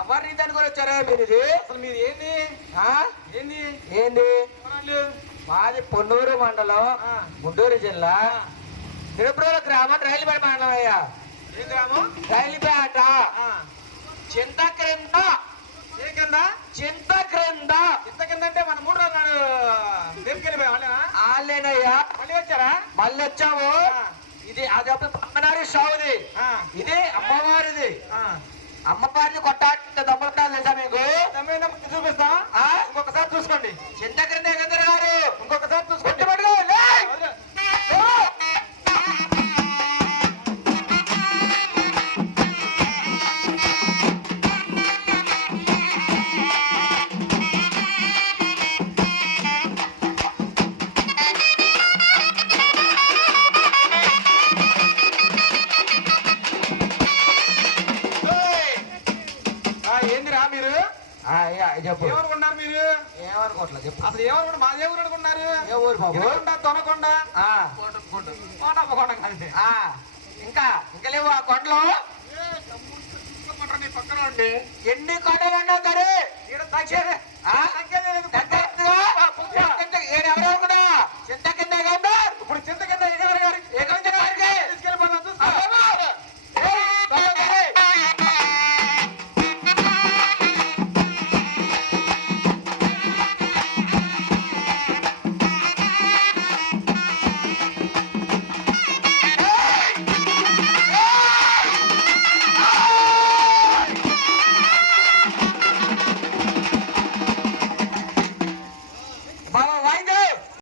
ఎవరిని దానికి వచ్చారా మీరు? ఇది అసలు మీరు ఏంది ఏంది ఏంది? వాళ్ళు మాది పొన్నూరు మండలం, గుంటూరు జిల్లా, తిరుపతిలో గ్రామం, రైలుపేట మండలం అయ్యా. ఏ గ్రామం? రైలుపేట. చింత క్రింద. ఏ కింద? చింత క్రింద. ఇంత కింద అంటే మన 3 రోజులు నాడు రేపుకెళ్ళిపోయా వాళ్ళేనా? వాళ్ళేనయ్యా. మళ్ళీ వచ్చారా? మళ్ళీ వచ్చాము. ఇది అది పక్కనారి షావుది, ఇది అమ్మవారిది. అమ్మవారిని కొట్టాలంటే దమ్ముంటాను తెలుసా మీకు? చూపిస్తా, ఇంకొకసారి చూసుకోండి. చింత క్రింద గారు ఇంకొకసారి చూసుకోండి. ఏందిరా మీరు? చెప్పు. ఏమనుకున్నారు మీరు? ఏమనుకోవట్లేదు చెప్పు. అసలు ఏమనుకుంటారు? మాది ఏ ఊరు అనుకున్నారు? ఏ ఊరు బాబు? తొనకొండ. ఇంకా ఇంకా లేవు ఆ కొండలు. పక్కన ఉండి ఎన్ని కొండలు అన్నావు తరే? ఈడ తగ్గే